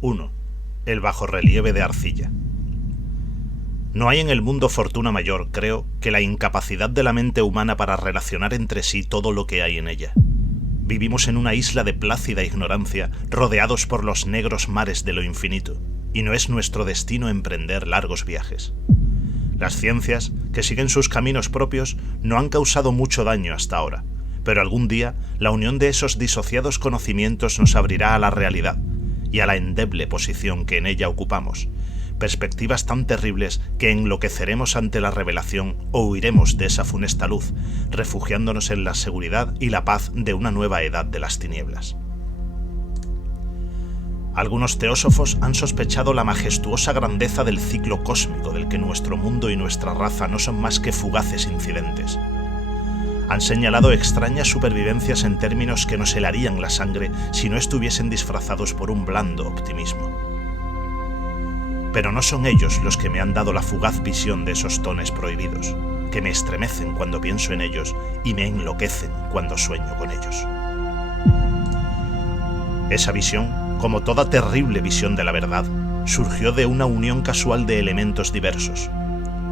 1. El bajorrelieve de arcilla. No hay en el mundo fortuna mayor, creo, que la incapacidad de la mente humana para relacionar entre sí todo lo que hay en ella. Vivimos en una isla de plácida ignorancia, rodeados por los negros mares de lo infinito, y no es nuestro destino emprender largos viajes. Las ciencias, que siguen sus caminos propios, no han causado mucho daño hasta ahora, pero algún día la unión de esos disociados conocimientos nos abrirá a la realidad y a la endeble posición que en ella ocupamos, perspectivas tan terribles que enloqueceremos ante la revelación o huiremos de esa funesta luz, refugiándonos en la seguridad y la paz de una nueva edad de las tinieblas. Algunos teósofos han sospechado la majestuosa grandeza del ciclo cósmico del que nuestro mundo y nuestra raza no son más que fugaces incidentes. Han señalado extrañas supervivencias en términos que nos helarían la sangre si no estuviesen disfrazados por un blando optimismo. Pero no son ellos los que me han dado la fugaz visión de esos tones prohibidos, que me estremecen cuando pienso en ellos y me enloquecen cuando sueño con ellos. Esa visión, como toda terrible visión de la verdad, surgió de una unión casual de elementos diversos.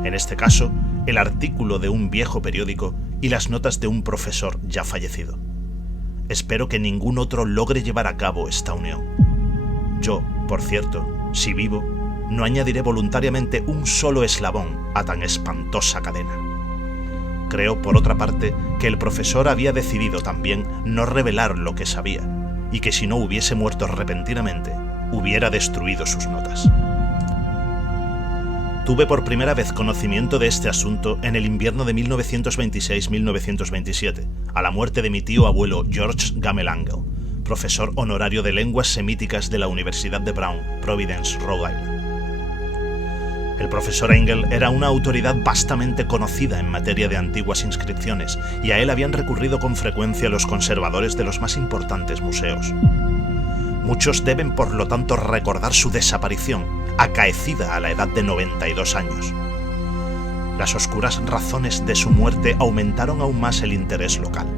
En este caso, el artículo de un viejo periódico y las notas de un profesor ya fallecido. Espero que ningún otro logre llevar a cabo esta unión. Yo, por cierto, si vivo, no añadiré voluntariamente un solo eslabón a tan espantosa cadena. Creo, por otra parte, que el profesor había decidido también no revelar lo que sabía, y que si no hubiese muerto repentinamente, hubiera destruido sus notas. Tuve por primera vez conocimiento de este asunto en el invierno de 1926-1927, a la muerte de mi tío abuelo George Gamel Angell, profesor honorario de lenguas semíticas de la Universidad de Brown, Providence, Rhode Island. El profesor Angell era una autoridad vastamente conocida en materia de antiguas inscripciones, y a él habían recurrido con frecuencia los conservadores de los más importantes museos. Muchos deben, por lo tanto, recordar su desaparición, acaecida a la edad de 92 años. Las oscuras razones de su muerte aumentaron aún más el interés local.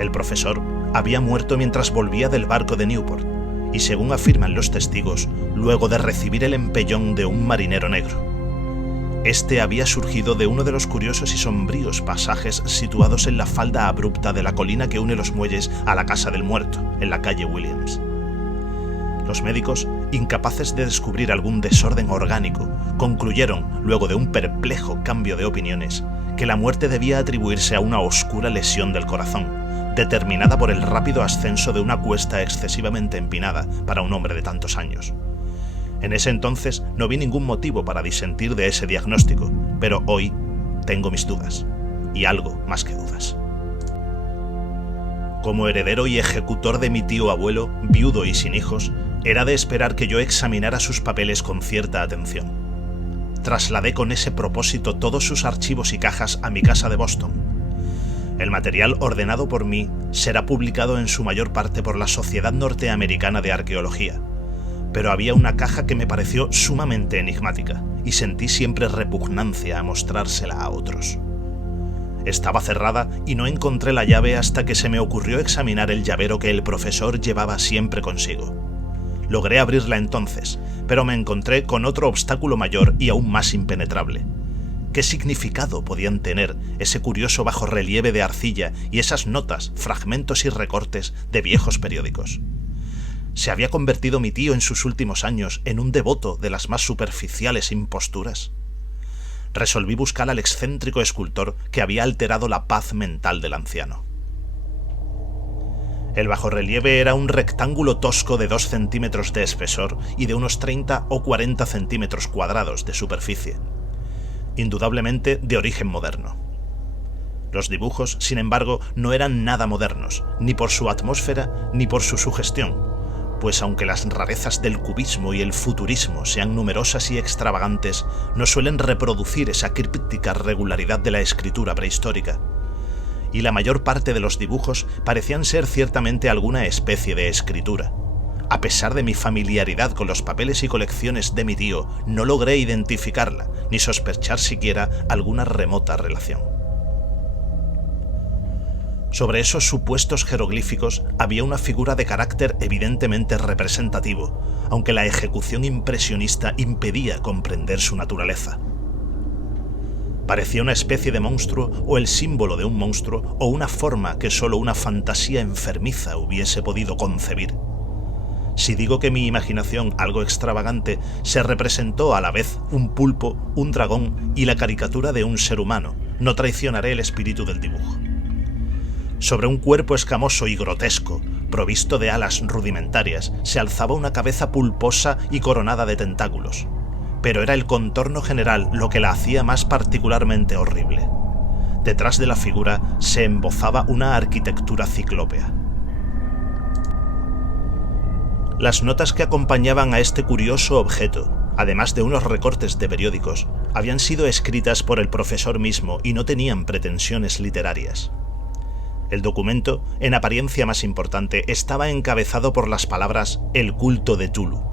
El profesor había muerto mientras volvía del barco de Newport, y según afirman los testigos, luego de recibir el empellón de un marinero negro. Este había surgido de uno de los curiosos y sombríos pasajes situados en la falda abrupta de la colina que une los muelles a la casa del muerto, en la calle Williams. Los médicos, incapaces de descubrir algún desorden orgánico, concluyeron, luego de un perplejo cambio de opiniones, que la muerte debía atribuirse a una oscura lesión del corazón, determinada por el rápido ascenso de una cuesta excesivamente empinada para un hombre de tantos años. En ese entonces no vi ningún motivo para disentir de ese diagnóstico, pero hoy tengo mis dudas, y algo más que dudas. Como heredero y ejecutor de mi tío abuelo, viudo y sin hijos, era de esperar que yo examinara sus papeles con cierta atención. Trasladé con ese propósito todos sus archivos y cajas a mi casa de Boston. El material ordenado por mí será publicado en su mayor parte por la Sociedad Norteamericana de Arqueología, pero había una caja que me pareció sumamente enigmática y sentí siempre repugnancia a mostrársela a otros. Estaba cerrada y no encontré la llave hasta que se me ocurrió examinar el llavero que el profesor llevaba siempre consigo. Logré abrirla entonces, pero me encontré con otro obstáculo mayor y aún más impenetrable. ¿Qué significado podían tener ese curioso bajorrelieve de arcilla y esas notas, fragmentos y recortes de viejos periódicos? ¿Se había convertido mi tío en sus últimos años en un devoto de las más superficiales imposturas? Resolví buscar al excéntrico escultor que había alterado la paz mental del anciano. El bajorrelieve era un rectángulo tosco de 2 centímetros de espesor y de unos 30 o 40 centímetros cuadrados de superficie. Indudablemente de origen moderno. Los dibujos, sin embargo, no eran nada modernos, ni por su atmósfera ni por su sugestión, pues aunque las rarezas del cubismo y el futurismo sean numerosas y extravagantes, no suelen reproducir esa críptica regularidad de la escritura prehistórica. Y la mayor parte de los dibujos parecían ser ciertamente alguna especie de escritura. A pesar de mi familiaridad con los papeles y colecciones de mi tío, no logré identificarla, ni sospechar siquiera alguna remota relación. Sobre esos supuestos jeroglíficos había una figura de carácter evidentemente representativo, aunque la ejecución impresionista impedía comprender su naturaleza. Parecía una especie de monstruo o el símbolo de un monstruo o una forma que solo una fantasía enfermiza hubiese podido concebir. Si digo que mi imaginación, algo extravagante, se representó a la vez un pulpo, un dragón y la caricatura de un ser humano, no traicionaré el espíritu del dibujo. Sobre un cuerpo escamoso y grotesco, provisto de alas rudimentarias, se alzaba una cabeza pulposa y coronada de tentáculos. Pero era el contorno general lo que la hacía más particularmente horrible. Detrás de la figura se embozaba una arquitectura ciclópea. Las notas que acompañaban a este curioso objeto, además de unos recortes de periódicos, habían sido escritas por el profesor mismo y no tenían pretensiones literarias. El documento, en apariencia más importante, estaba encabezado por las palabras «El culto de Tulu»,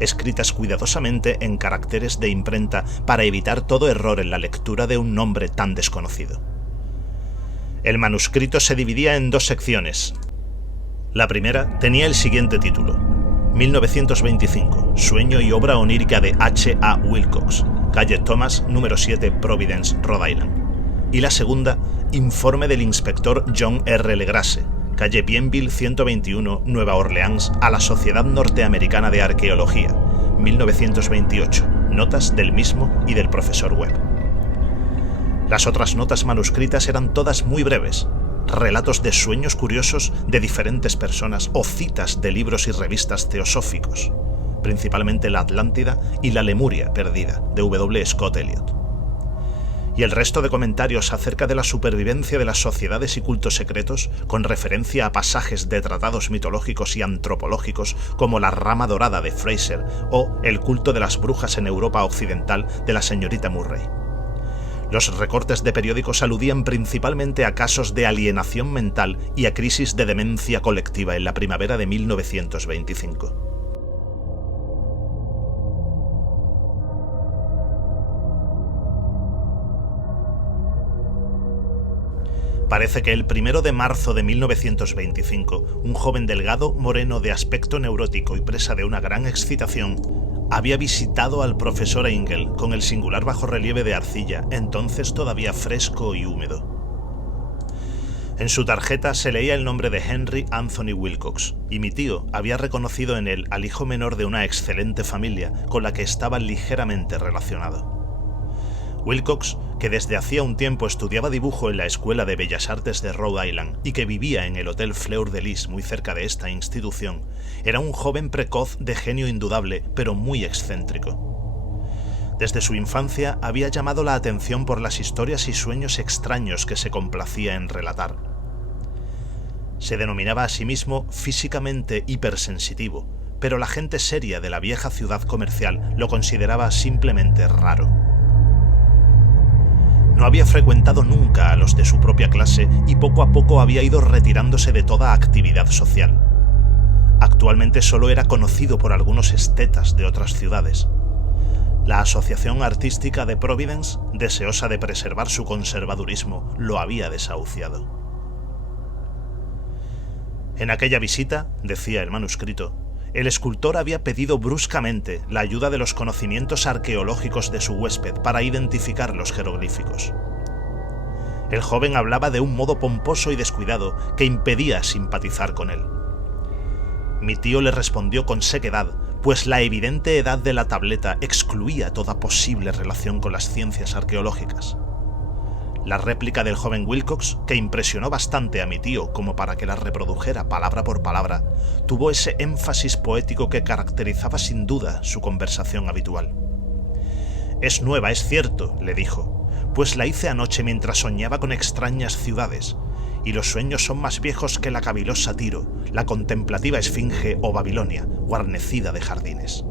escritas cuidadosamente en caracteres de imprenta para evitar todo error en la lectura de un nombre tan desconocido. El manuscrito se dividía en 2 secciones. La primera tenía el siguiente título: 1925, sueño y obra onírica de H. A. Wilcox, calle Thomas, número 7, Providence, Rhode Island. Y la segunda, informe del inspector John R. Legrasse, calle Bienville 121, Nueva Orleans, a la Sociedad Norteamericana de Arqueología, 1928, notas del mismo y del profesor Webb. Las otras notas manuscritas eran todas muy breves, relatos de sueños curiosos de diferentes personas o citas de libros y revistas teosóficos, principalmente La Atlántida y La Lemuria perdida, de W. Scott Elliot. Y el resto de comentarios acerca de la supervivencia de las sociedades y cultos secretos, con referencia a pasajes de tratados mitológicos y antropológicos como La rama dorada de Fraser o El culto de las brujas en Europa occidental de la señorita Murray. Los recortes de periódicos aludían principalmente a casos de alienación mental y a crisis de demencia colectiva en la primavera de 1925. Parece que el 1 de marzo de 1925, un joven delgado, moreno, de aspecto neurótico y presa de una gran excitación, había visitado al profesor Engel con el singular bajorrelieve de arcilla, entonces todavía fresco y húmedo. En su tarjeta se leía el nombre de Henry Anthony Wilcox, y mi tío había reconocido en él al hijo menor de una excelente familia con la que estaba ligeramente relacionado. Wilcox, que desde hacía un tiempo estudiaba dibujo en la Escuela de Bellas Artes de Rhode Island y que vivía en el Hotel Fleur de Lis muy cerca de esta institución, era un joven precoz de genio indudable, pero muy excéntrico. Desde su infancia había llamado la atención por las historias y sueños extraños que se complacía en relatar. Se denominaba a sí mismo físicamente hipersensitivo, pero la gente seria de la vieja ciudad comercial lo consideraba simplemente raro. No había frecuentado nunca a los de su propia clase y poco a poco había ido retirándose de toda actividad social. Actualmente solo era conocido por algunos estetas de otras ciudades. La Asociación Artística de Providence, deseosa de preservar su conservadurismo, lo había desahuciado. En aquella visita, decía el manuscrito, el escultor había pedido bruscamente la ayuda de los conocimientos arqueológicos de su huésped para identificar los jeroglíficos. El joven hablaba de un modo pomposo y descuidado que impedía simpatizar con él. Mi tío le respondió con sequedad, pues la evidente edad de la tableta excluía toda posible relación con las ciencias arqueológicas. La réplica del joven Wilcox, que impresionó bastante a mi tío como para que la reprodujera palabra por palabra, tuvo ese énfasis poético que caracterizaba sin duda su conversación habitual. «Es nueva, es cierto», le dijo, «pues la hice anoche mientras soñaba con extrañas ciudades, y los sueños son más viejos que la cavilosa Tiro, la contemplativa Esfinge o Babilonia, guarnecida de jardines».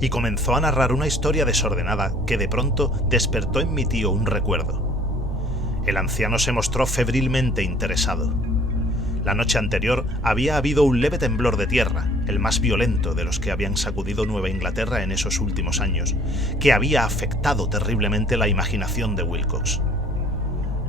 Y comenzó a narrar una historia desordenada que de pronto despertó en mi tío un recuerdo. El anciano se mostró febrilmente interesado. La noche anterior había habido un leve temblor de tierra, el más violento de los que habían sacudido Nueva Inglaterra en esos últimos años, que había afectado terriblemente la imaginación de Wilcox.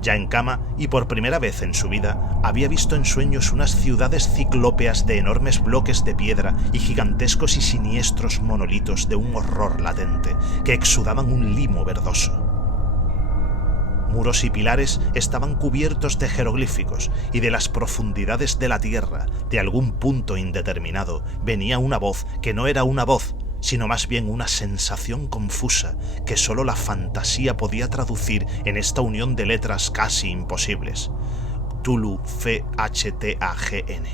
Ya en cama, y por primera vez en su vida, había visto en sueños unas ciudades ciclópeas de enormes bloques de piedra y gigantescos y siniestros monolitos de un horror latente, que exudaban un limo verdoso. Muros y pilares estaban cubiertos de jeroglíficos, y de las profundidades de la tierra, de algún punto indeterminado, venía una voz que no era una voz, sino más bien una sensación confusa que solo la fantasía podía traducir en esta unión de letras casi imposibles. Tulu FHTAGN.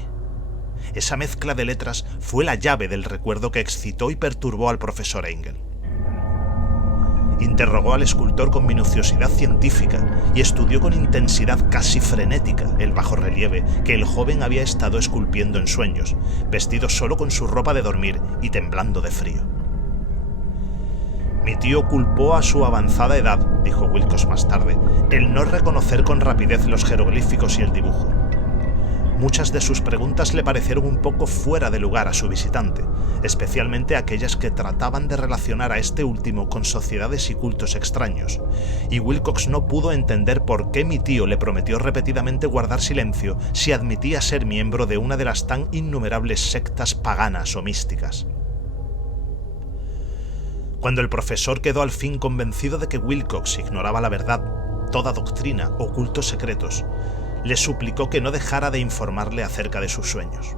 Esa mezcla de letras fue la llave del recuerdo que excitó y perturbó al profesor Engel. Interrogó al escultor con minuciosidad científica y estudió con intensidad casi frenética el bajorrelieve que el joven había estado esculpiendo en sueños, vestido solo con su ropa de dormir y temblando de frío. Mi tío culpó a su avanzada edad, dijo Wilcox más tarde, el no reconocer con rapidez los jeroglíficos y el dibujo. Muchas de sus preguntas le parecieron un poco fuera de lugar a su visitante, especialmente aquellas que trataban de relacionar a este último con sociedades y cultos extraños, y Wilcox no pudo entender por qué mi tío le prometió repetidamente guardar silencio si admitía ser miembro de una de las tan innumerables sectas paganas o místicas. Cuando el profesor quedó al fin convencido de que Wilcox ignoraba la verdad, toda doctrina o cultos secretos, le suplicó que no dejara de informarle acerca de sus sueños.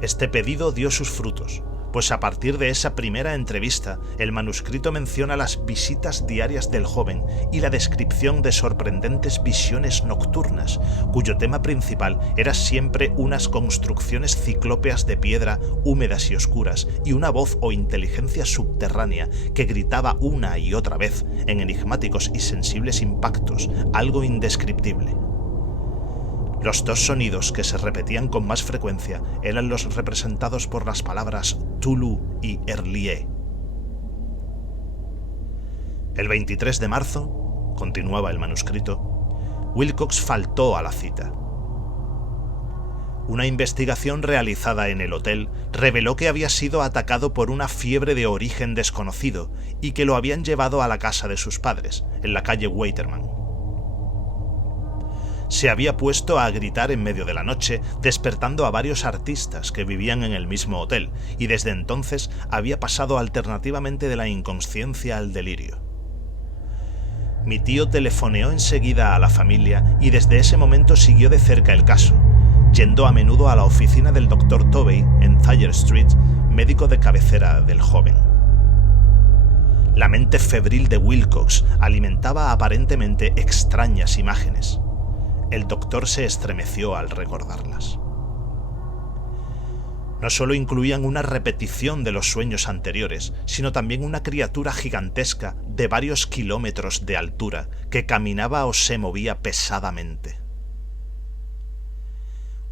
Este pedido dio sus frutos, pues a partir de esa primera entrevista, el manuscrito menciona las visitas diarias del joven y la descripción de sorprendentes visiones nocturnas, cuyo tema principal era siempre unas construcciones ciclópeas de piedra húmedas y oscuras y una voz o inteligencia subterránea que gritaba una y otra vez, en enigmáticos y sensibles impactos, algo indescriptible. Los dos sonidos que se repetían con más frecuencia eran los representados por las palabras Tulu y Erlie. El 23 de marzo, continuaba el manuscrito, Wilcox faltó a la cita. Una investigación realizada en el hotel reveló que había sido atacado por una fiebre de origen desconocido y que lo habían llevado a la casa de sus padres, en la calle Waterman. Se había puesto a gritar en medio de la noche, despertando a varios artistas que vivían en el mismo hotel, y desde entonces había pasado alternativamente de la inconsciencia al delirio. Mi tío telefoneó enseguida a la familia y desde ese momento siguió de cerca el caso, yendo a menudo a la oficina del Dr. Tovey en Thayer Street, médico de cabecera del joven. La mente febril de Wilcox alimentaba aparentemente extrañas imágenes. El doctor se estremeció al recordarlas. No solo incluían una repetición de los sueños anteriores, sino también una criatura gigantesca de varios kilómetros de altura que caminaba o se movía pesadamente.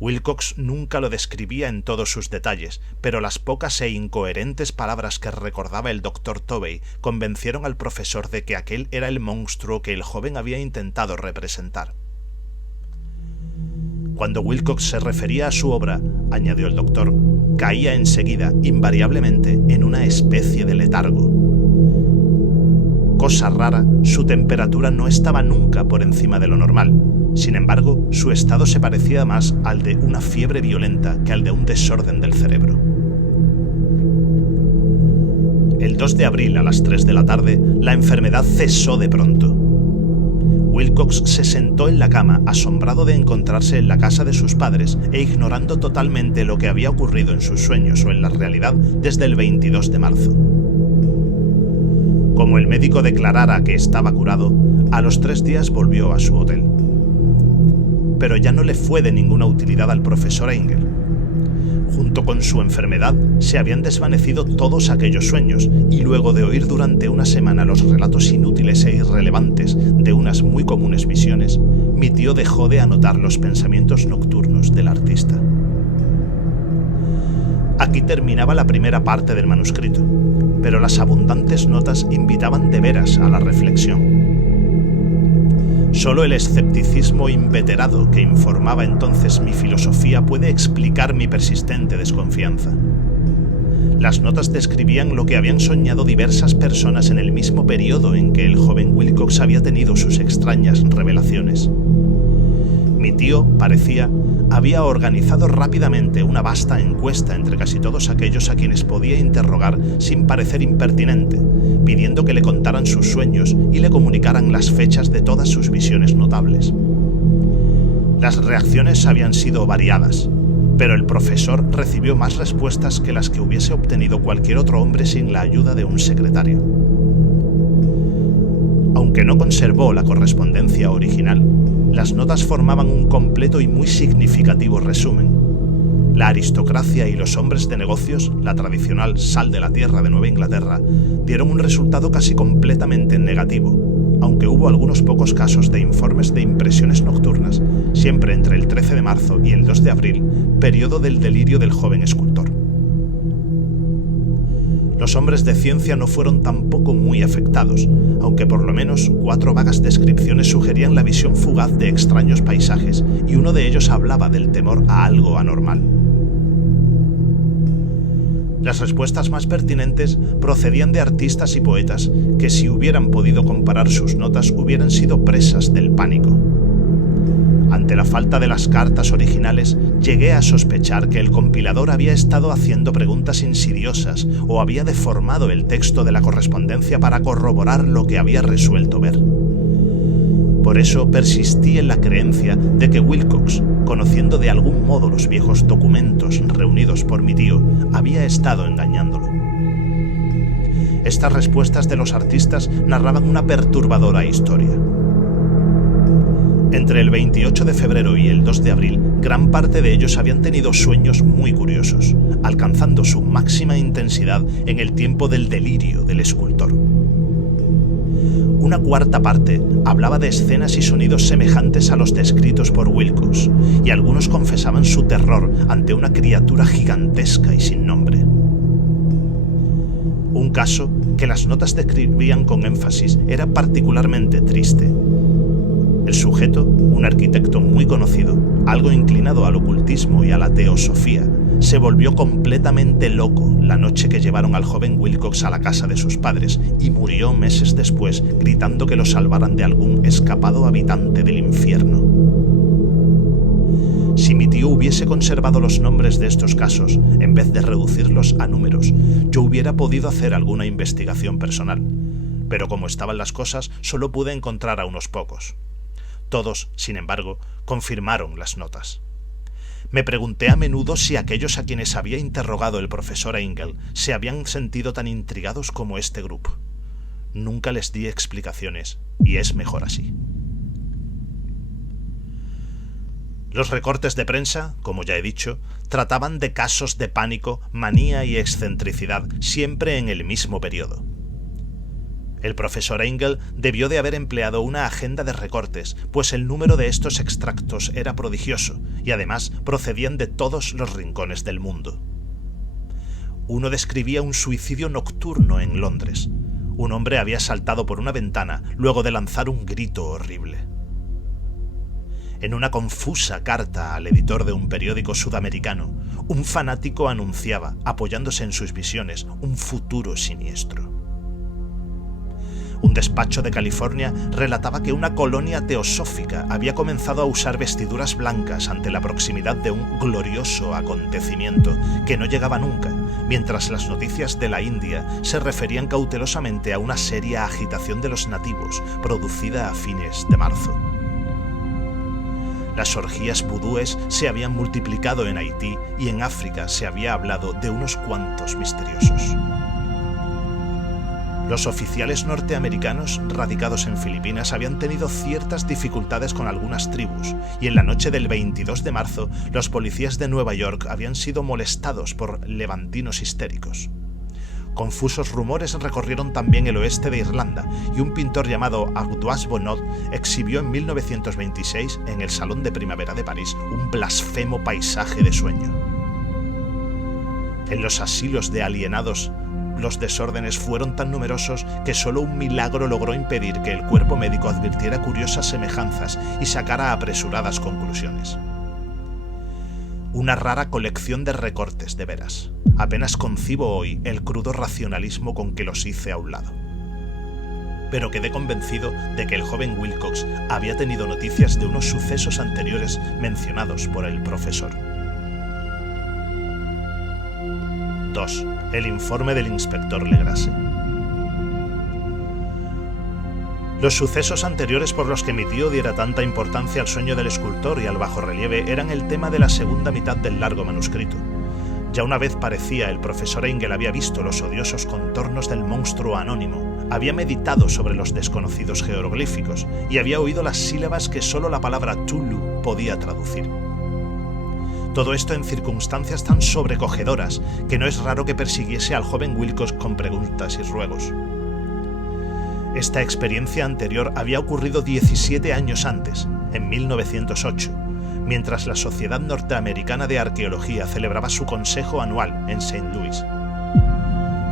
Wilcox nunca lo describía en todos sus detalles, pero las pocas e incoherentes palabras que recordaba el Dr. Tovey convencieron al profesor de que aquel era el monstruo que el joven había intentado representar. Cuando Wilcox se refería a su obra, añadió el doctor, caía enseguida, invariablemente, en una especie de letargo. Cosa rara, su temperatura no estaba nunca por encima de lo normal. Sin embargo, su estado se parecía más al de una fiebre violenta que al de un desorden del cerebro. El 2 de abril a las 3 de la tarde, la enfermedad cesó de pronto. Wilcox se sentó en la cama, asombrado de encontrarse en la casa de sus padres e ignorando totalmente lo que había ocurrido en sus sueños o en la realidad desde el 22 de marzo. Como el médico declarara que estaba curado, a los 3 días volvió a su hotel. Pero ya no le fue de ninguna utilidad al profesor Engel. Junto con su enfermedad, se habían desvanecido todos aquellos sueños, y luego de oír durante una semana los relatos inútiles e irrelevantes de unas muy comunes visiones, mi tío dejó de anotar los pensamientos nocturnos del artista. Aquí terminaba la primera parte del manuscrito, pero las abundantes notas invitaban de veras a la reflexión. Solo el escepticismo inveterado que informaba entonces mi filosofía puede explicar mi persistente desconfianza. Las notas describían lo que habían soñado diversas personas en el mismo periodo en que el joven Wilcox había tenido sus extrañas revelaciones. Mi tío, parecía, había organizado rápidamente una vasta encuesta entre casi todos aquellos a quienes podía interrogar sin parecer impertinente, pidiendo que le contaran sus sueños y le comunicaran las fechas de todas sus visiones notables. Las reacciones habían sido variadas, pero el profesor recibió más respuestas que las que hubiese obtenido cualquier otro hombre sin la ayuda de un secretario. Aunque no conservó la correspondencia original, las notas formaban un completo y muy significativo resumen. La aristocracia y los hombres de negocios, la tradicional sal de la tierra de Nueva Inglaterra, dieron un resultado casi completamente negativo, aunque hubo algunos pocos casos de informes de impresiones nocturnas, siempre entre el 13 de marzo y el 2 de abril, periodo del delirio del joven escultor. Los hombres de ciencia no fueron tampoco muy afectados, aunque por lo menos 4 vagas descripciones sugerían la visión fugaz de extraños paisajes, y uno de ellos hablaba del temor a algo anormal. Las respuestas más pertinentes procedían de artistas y poetas que, si hubieran podido comparar sus notas, hubieran sido presas del pánico. Ante la falta de las cartas originales, llegué a sospechar que el compilador había estado haciendo preguntas insidiosas o había deformado el texto de la correspondencia para corroborar lo que había resuelto ver. Por eso persistí en la creencia de que Wilcox, conociendo de algún modo los viejos documentos reunidos por mi tío, había estado engañándolo. Estas respuestas de los artistas narraban una perturbadora historia. Entre el 28 de febrero y el 2 de abril, gran parte de ellos habían tenido sueños muy curiosos, alcanzando su máxima intensidad en el tiempo del delirio del escultor. Una cuarta parte hablaba de escenas y sonidos semejantes a los descritos por Wilcox, y algunos confesaban su terror ante una criatura gigantesca y sin nombre. Un caso que las notas describían con énfasis era particularmente triste. El sujeto, un arquitecto muy conocido, algo inclinado al ocultismo y a la teosofía, se volvió completamente loco la noche que llevaron al joven Wilcox a la casa de sus padres y murió meses después gritando que lo salvaran de algún escapado habitante del infierno. Si mi tío hubiese conservado los nombres de estos casos, en vez de reducirlos a números, yo hubiera podido hacer alguna investigación personal, pero como estaban las cosas, solo pude encontrar a unos pocos. Todos, sin embargo, confirmaron las notas. Me pregunté a menudo si aquellos a quienes había interrogado el profesor Engel se habían sentido tan intrigados como este grupo. Nunca les di explicaciones, y es mejor así. Los recortes de prensa, como ya he dicho, trataban de casos de pánico, manía y excentricidad, siempre en el mismo periodo. El profesor Engel debió de haber empleado una agenda de recortes, pues el número de estos extractos era prodigioso y además procedían de todos los rincones del mundo. Uno describía un suicidio nocturno en Londres. Un hombre había saltado por una ventana luego de lanzar un grito horrible. En una confusa carta al editor de un periódico sudamericano, un fanático anunciaba, apoyándose en sus visiones, un futuro siniestro. Un despacho de California relataba que una colonia teosófica había comenzado a usar vestiduras blancas ante la proximidad de un glorioso acontecimiento que no llegaba nunca, mientras las noticias de la India se referían cautelosamente a una seria agitación de los nativos producida a fines de marzo. Las orgías vudúes se habían multiplicado en Haití y en África se había hablado de unos cuantos misteriosos. Los oficiales norteamericanos radicados en Filipinas habían tenido ciertas dificultades con algunas tribus, y en la noche del 22 de marzo los policías de Nueva York habían sido molestados por levantinos histéricos. Confusos rumores recorrieron también el oeste de Irlanda, y un pintor llamado Audois Bonnot exhibió en 1926 en el Salón de Primavera de París un blasfemo paisaje de sueño. En los asilos de alienados, los desórdenes fueron tan numerosos que solo un milagro logró impedir que el cuerpo médico advirtiera curiosas semejanzas y sacara apresuradas conclusiones. Una rara colección de recortes, de veras. Apenas concibo hoy el crudo racionalismo con que los hice a un lado. Pero quedé convencido de que el joven Wilcox había tenido noticias de unos sucesos anteriores mencionados por el profesor. 2. El informe del inspector Legrasse. Los sucesos anteriores por los que mi tío diera tanta importancia al sueño del escultor y al bajorrelieve eran el tema de la segunda mitad del largo manuscrito. Ya una vez parecía el profesor Engel había visto los odiosos contornos del monstruo anónimo, había meditado sobre los desconocidos jeroglíficos y había oído las sílabas que solo la palabra Tulu podía traducir. Todo esto en circunstancias tan sobrecogedoras que no es raro que persiguiese al joven Wilcox con preguntas y ruegos. Esta experiencia anterior había ocurrido 17 años antes, en 1908, mientras la Sociedad Norteamericana de Arqueología celebraba su consejo anual en St. Louis.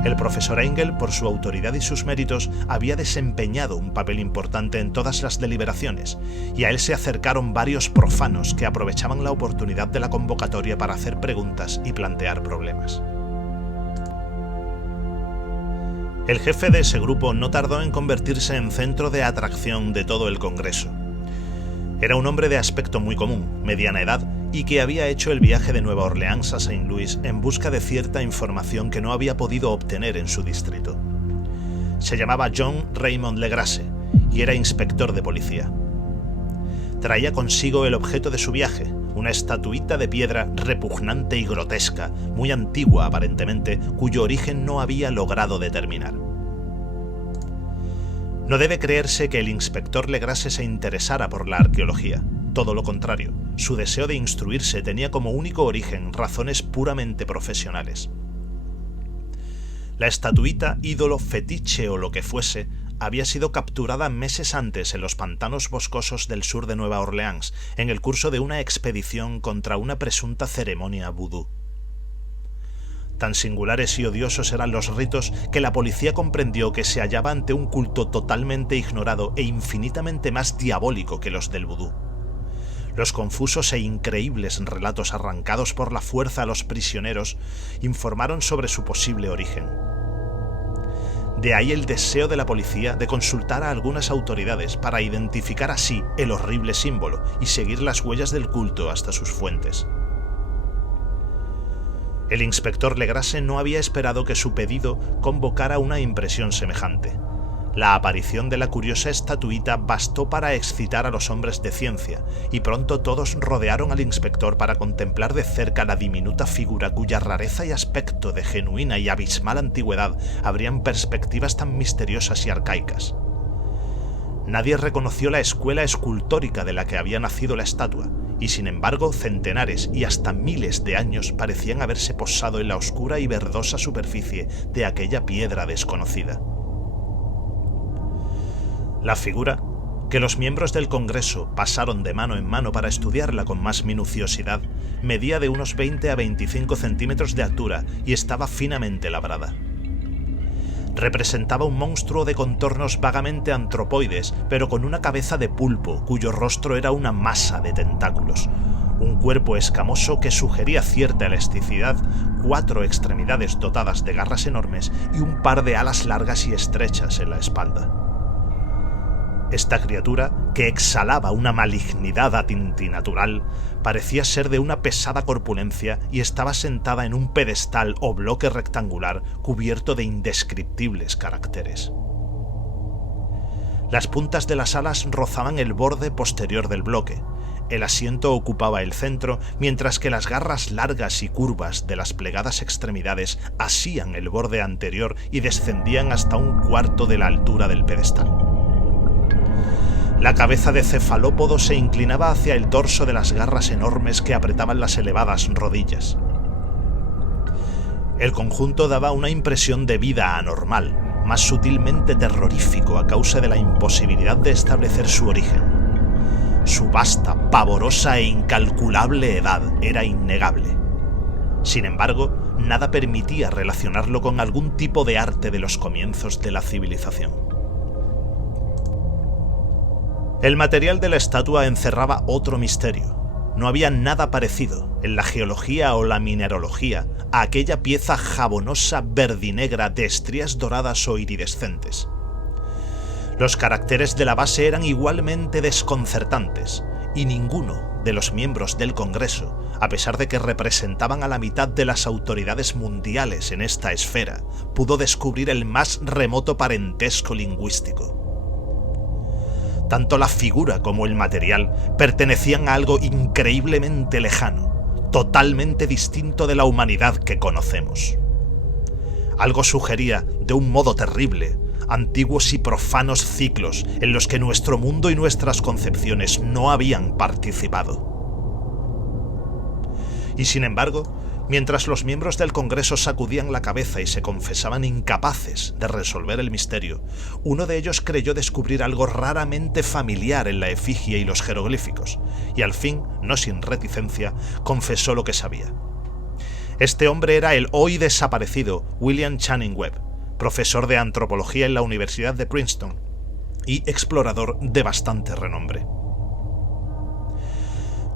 El profesor Engel, por su autoridad y sus méritos, había desempeñado un papel importante en todas las deliberaciones, y a él se acercaron varios profanos que aprovechaban la oportunidad de la convocatoria para hacer preguntas y plantear problemas. El jefe de ese grupo no tardó en convertirse en centro de atracción de todo el Congreso. Era un hombre de aspecto muy común, mediana edad, y que había hecho el viaje de Nueva Orleans a St. Louis en busca de cierta información que no había podido obtener en su distrito. Se llamaba John Raymond Legrasse y era inspector de policía. Traía consigo el objeto de su viaje, una estatuita de piedra repugnante y grotesca, muy antigua aparentemente, cuyo origen no había logrado determinar. No debe creerse que el inspector Legrasse se interesara por la arqueología. Todo lo contrario, su deseo de instruirse tenía como único origen razones puramente profesionales. La estatuita, ídolo, fetiche o lo que fuese, había sido capturada meses antes en los pantanos boscosos del sur de Nueva Orleans, en el curso de una expedición contra una presunta ceremonia vudú. Tan singulares y odiosos eran los ritos que la policía comprendió que se hallaba ante un culto totalmente ignorado e infinitamente más diabólico que los del vudú. Los confusos e increíbles relatos arrancados por la fuerza a los prisioneros informaron sobre su posible origen. De ahí el deseo de la policía de consultar a algunas autoridades para identificar así el horrible símbolo y seguir las huellas del culto hasta sus fuentes. El inspector Legrasse no había esperado que su pedido convocara una impresión semejante. La aparición de la curiosa estatuita bastó para excitar a los hombres de ciencia, y pronto todos rodearon al inspector para contemplar de cerca la diminuta figura cuya rareza y aspecto de genuina y abismal antigüedad abrían perspectivas tan misteriosas y arcaicas. Nadie reconoció la escuela escultórica de la que había nacido la estatua, y sin embargo centenares y hasta miles de años parecían haberse posado en la oscura y verdosa superficie de aquella piedra desconocida. La figura, que los miembros del Congreso pasaron de mano en mano para estudiarla con más minuciosidad, medía de unos 20 a 25 centímetros de altura y estaba finamente labrada. Representaba un monstruo de contornos vagamente antropoides, pero con una cabeza de pulpo, cuyo rostro era una masa de tentáculos, un cuerpo escamoso que sugería cierta elasticidad, 4 extremidades dotadas de garras enormes y un par de alas largas y estrechas en la espalda. Esta criatura, que exhalaba una malignidad antinatural, parecía ser de una pesada corpulencia y estaba sentada en un pedestal o bloque rectangular cubierto de indescriptibles caracteres. Las puntas de las alas rozaban el borde posterior del bloque. El asiento ocupaba el centro, mientras que las garras largas y curvas de las plegadas extremidades asían el borde anterior y descendían hasta un cuarto de la altura del pedestal. La cabeza de cefalópodo se inclinaba hacia el dorso de las garras enormes que apretaban las elevadas rodillas. El conjunto daba una impresión de vida anormal, más sutilmente terrorífico a causa de la imposibilidad de establecer su origen. Su vasta, pavorosa e incalculable edad era innegable. Sin embargo, nada permitía relacionarlo con algún tipo de arte de los comienzos de la civilización. El material de la estatua encerraba otro misterio. no había nada parecido en la geología o la mineralogía a aquella pieza jabonosa verdinegra de estrías doradas o iridescentes. Los caracteres de la base eran igualmente desconcertantes, y ninguno de los miembros del Congreso, a pesar de que representaban a la mitad de las autoridades mundiales en esta esfera, pudo descubrir el más remoto parentesco lingüístico. Tanto la figura como el material pertenecían a algo increíblemente lejano, totalmente distinto de la humanidad que conocemos. Algo sugería, de un modo terrible, antiguos y profanos ciclos en los que nuestro mundo y nuestras concepciones no habían participado. Y sin embargo, mientras los miembros del Congreso sacudían la cabeza y se confesaban incapaces de resolver el misterio, uno de ellos creyó descubrir algo raramente familiar en la efigie y los jeroglíficos, y al fin, no sin reticencia, confesó lo que sabía. Este hombre era el hoy desaparecido William Channing Webb, profesor de antropología en la Universidad de Princeton y explorador de bastante renombre.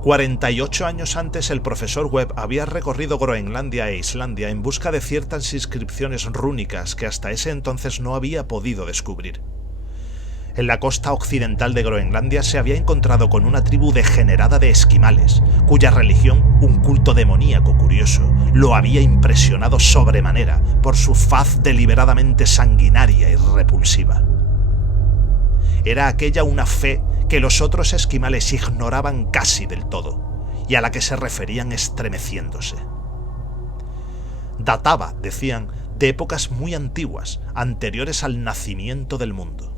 48 años antes, el profesor Webb había recorrido Groenlandia e Islandia en busca de ciertas inscripciones rúnicas que hasta ese entonces no había podido descubrir. En la costa occidental de Groenlandia se había encontrado con una tribu degenerada de esquimales, cuya religión, un culto demoníaco curioso, lo había impresionado sobremanera por su faz deliberadamente sanguinaria y repulsiva. Era aquella una fe que los otros esquimales ignoraban casi del todo, y a la que se referían estremeciéndose. Databa, decían, de épocas muy antiguas, anteriores al nacimiento del mundo.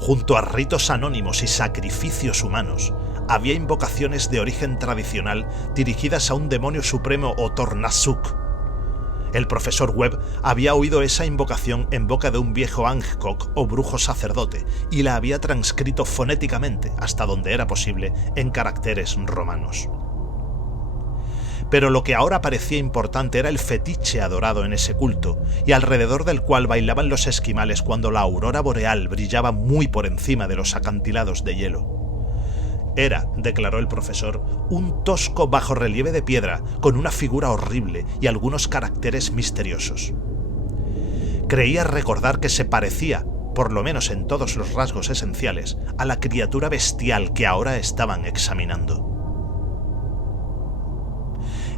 Junto a ritos anónimos y sacrificios humanos, había invocaciones de origen tradicional dirigidas a un demonio supremo o Tornasuk. El profesor Webb había oído esa invocación en boca de un viejo Angkok o brujo sacerdote y la había transcrito fonéticamente, hasta donde era posible, en caracteres romanos. Pero lo que ahora parecía importante era el fetiche adorado en ese culto, y alrededor del cual bailaban los esquimales cuando la aurora boreal brillaba muy por encima de los acantilados de hielo. Era, declaró el profesor, un tosco bajorrelieve de piedra con una figura horrible y algunos caracteres misteriosos. Creía recordar que se parecía, por lo menos en todos los rasgos esenciales, a la criatura bestial que ahora estaban examinando.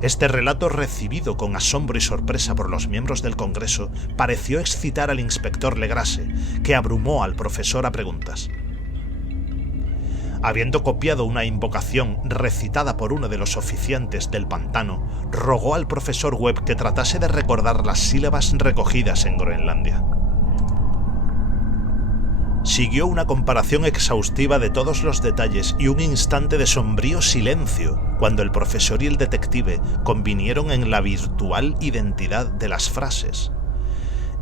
Este relato, recibido con asombro y sorpresa por los miembros del Congreso, pareció excitar al inspector Legrasse, que abrumó al profesor a preguntas. Habiendo copiado una invocación recitada por uno de los oficiantes del pantano, rogó al profesor Webb que tratase de recordar las sílabas recogidas en Groenlandia. Siguió una comparación exhaustiva de todos los detalles y un instante de sombrío silencio cuando el profesor y el detective convinieron en la virtual identidad de las frases.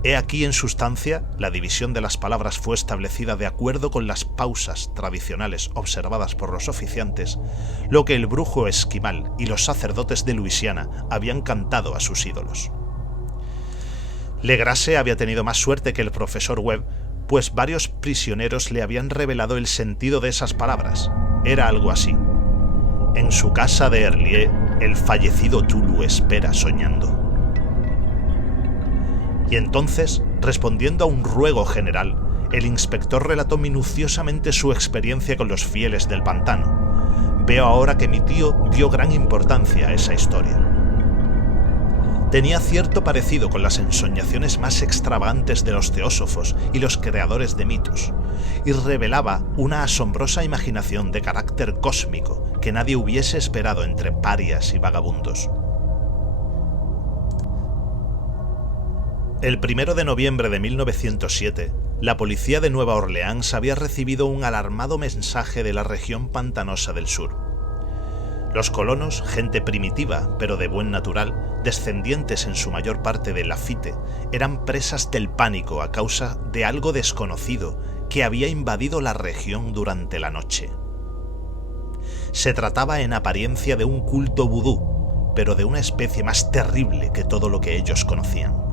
He aquí, en sustancia, la división de las palabras fue establecida de acuerdo con las pausas tradicionales observadas por los oficiantes, lo que el brujo esquimal y los sacerdotes de Luisiana habían cantado a sus ídolos. Legrasse había tenido más suerte que el profesor Webb, pues varios prisioneros le habían revelado el sentido de esas palabras. Era algo así: en su casa de Herlier, el fallecido Tulu espera soñando. Y entonces, respondiendo a un ruego general, el inspector relató minuciosamente su experiencia con los fieles del pantano. Veo ahora que mi tío dio gran importancia a esa historia. Tenía cierto parecido con las ensoñaciones más extravagantes de los teósofos y los creadores de mitos, y revelaba una asombrosa imaginación de carácter cósmico que nadie hubiese esperado entre parias y vagabundos. El 1 de noviembre de 1907, la policía de Nueva Orleans había recibido un alarmado mensaje de la región pantanosa del sur. Los colonos, gente primitiva pero de buen natural, descendientes en su mayor parte de Lafitte, eran presas del pánico a causa de algo desconocido que había invadido la región durante la noche. Se trataba en apariencia de un culto vudú, pero de una especie más terrible que todo lo que ellos conocían.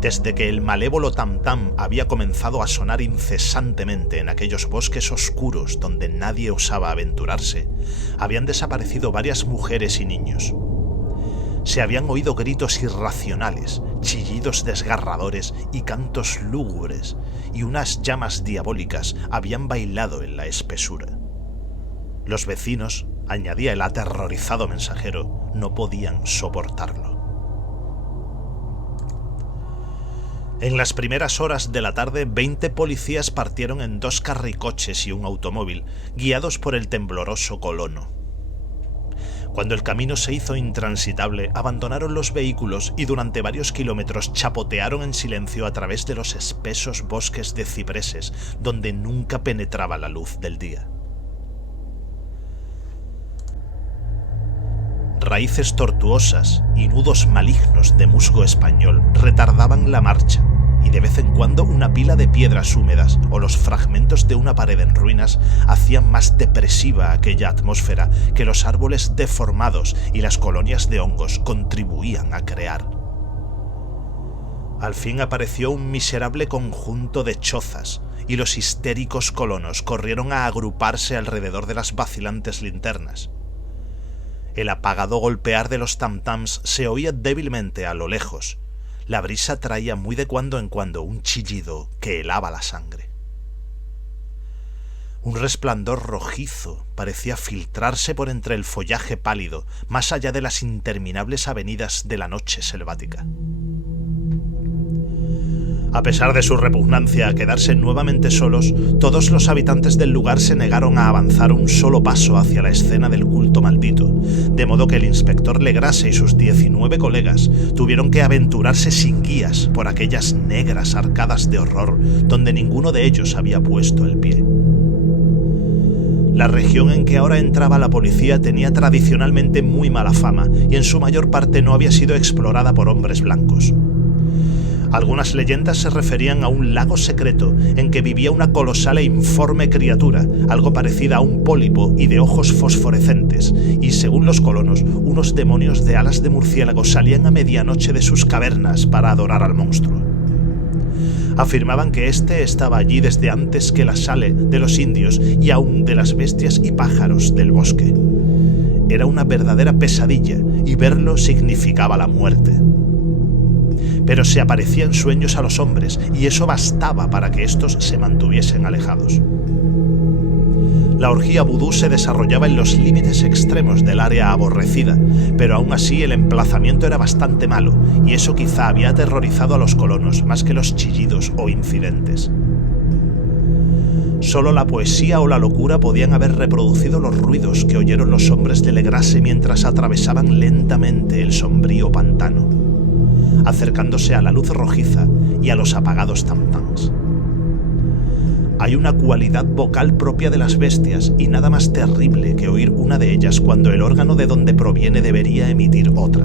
Desde que el malévolo tam-tam había comenzado a sonar incesantemente en aquellos bosques oscuros donde nadie osaba aventurarse, habían desaparecido varias mujeres y niños. Se habían oído gritos irracionales, chillidos desgarradores y cantos lúgubres, y unas llamas diabólicas habían bailado en la espesura. Los vecinos, añadía el aterrorizado mensajero, no podían soportarlo. En las primeras horas de la tarde, 20 policías partieron en 2 carricoches y un automóvil, guiados por el tembloroso colono. Cuando el camino se hizo intransitable, abandonaron los vehículos y durante varios kilómetros chapotearon en silencio a través de los espesos bosques de cipreses, donde nunca penetraba la luz del día. Raíces tortuosas y nudos malignos de musgo español retardaban la marcha, y de vez en cuando una pila de piedras húmedas o los fragmentos de una pared en ruinas hacían más depresiva aquella atmósfera que los árboles deformados y las colonias de hongos contribuían a crear. Al fin apareció un miserable conjunto de chozas, y los histéricos colonos corrieron a agruparse alrededor de las vacilantes linternas. El apagado golpear de los tam-tams se oía débilmente a lo lejos. La brisa traía muy de cuando en cuando un chillido que helaba la sangre. Un resplandor rojizo parecía filtrarse por entre el follaje pálido, más allá de las interminables avenidas de la noche selvática. A pesar de su repugnancia a quedarse nuevamente solos, todos los habitantes del lugar se negaron a avanzar un solo paso hacia la escena del culto maldito, de modo que el inspector Legrase y sus 19 colegas tuvieron que aventurarse sin guías por aquellas negras arcadas de horror donde ninguno de ellos había puesto el pie. La región en que ahora entraba la policía tenía tradicionalmente muy mala fama y en su mayor parte no había sido explorada por hombres blancos. Algunas leyendas se referían a un lago secreto en que vivía una colosal e informe criatura, algo parecida a un pólipo y de ojos fosforescentes, y según los colonos, unos demonios de alas de murciélago salían a medianoche de sus cavernas para adorar al monstruo. Afirmaban que éste estaba allí desde antes que la sale de los indios y aún de las bestias y pájaros del bosque. Era una verdadera pesadilla y verlo significaba la muerte. Pero se aparecía en sueños a los hombres y eso bastaba para que estos se mantuviesen alejados. La orgía vudú se desarrollaba en los límites extremos del área aborrecida, pero aún así el emplazamiento era bastante malo y eso quizá había aterrorizado a los colonos más que los chillidos o incidentes. Solo la poesía o la locura podían haber reproducido los ruidos que oyeron los hombres de Legrase mientras atravesaban lentamente el sombrío pantano, acercándose a la luz rojiza y a los apagados tam-tams. Hay una cualidad vocal propia de las bestias y nada más terrible que oír una de ellas cuando el órgano de donde proviene debería emitir otra.